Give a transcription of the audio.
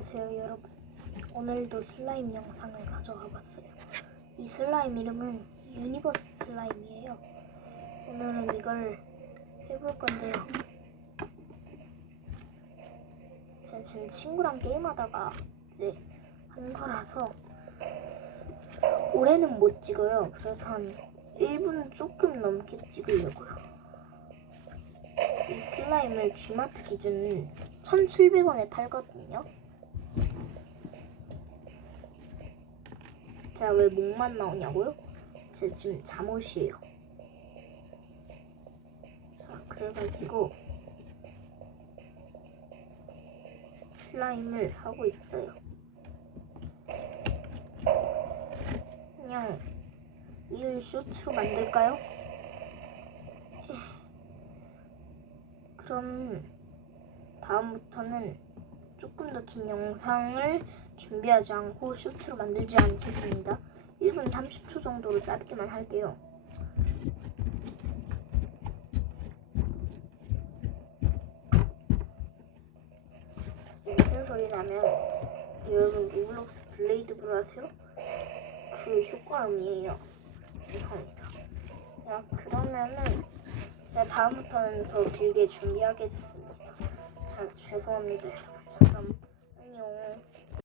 안녕하세요 여러분. 오늘도 슬라임 영상을 가져와 봤어요. 이 슬라임 이름은 유니버스 슬라임이에요. 오늘은 이걸 해볼 건데요. 제가 지금 친구랑 게임하다가 이제 한 거라서 올해는 못 찍어요. 그래서 한 1분 조금 넘게 찍으려고요. 이 슬라임을 G마트 기준 1,700원에 팔거든요. 제가 왜 목만 나오냐고요? 제 지금 잠옷이에요. 자, 그래가지고 슬라임을 하고 있어요. 그냥 이를 쇼츠로 만들까요? 그럼 다음부터는 조금 더 긴 영상을 준비하지 않고 쇼츠로 만들지 않겠습니다. 1분 30초 정도로 짧게만 할게요. 무슨 소리 나면 여러분 로블록스 블레이드 볼 아세요? 그 효과음이에요. 죄송합니다. 야, 그러면은 다음부터는 더 길게 준비하겠습니다. 자, 죄송합니다 여러분. 자, 그럼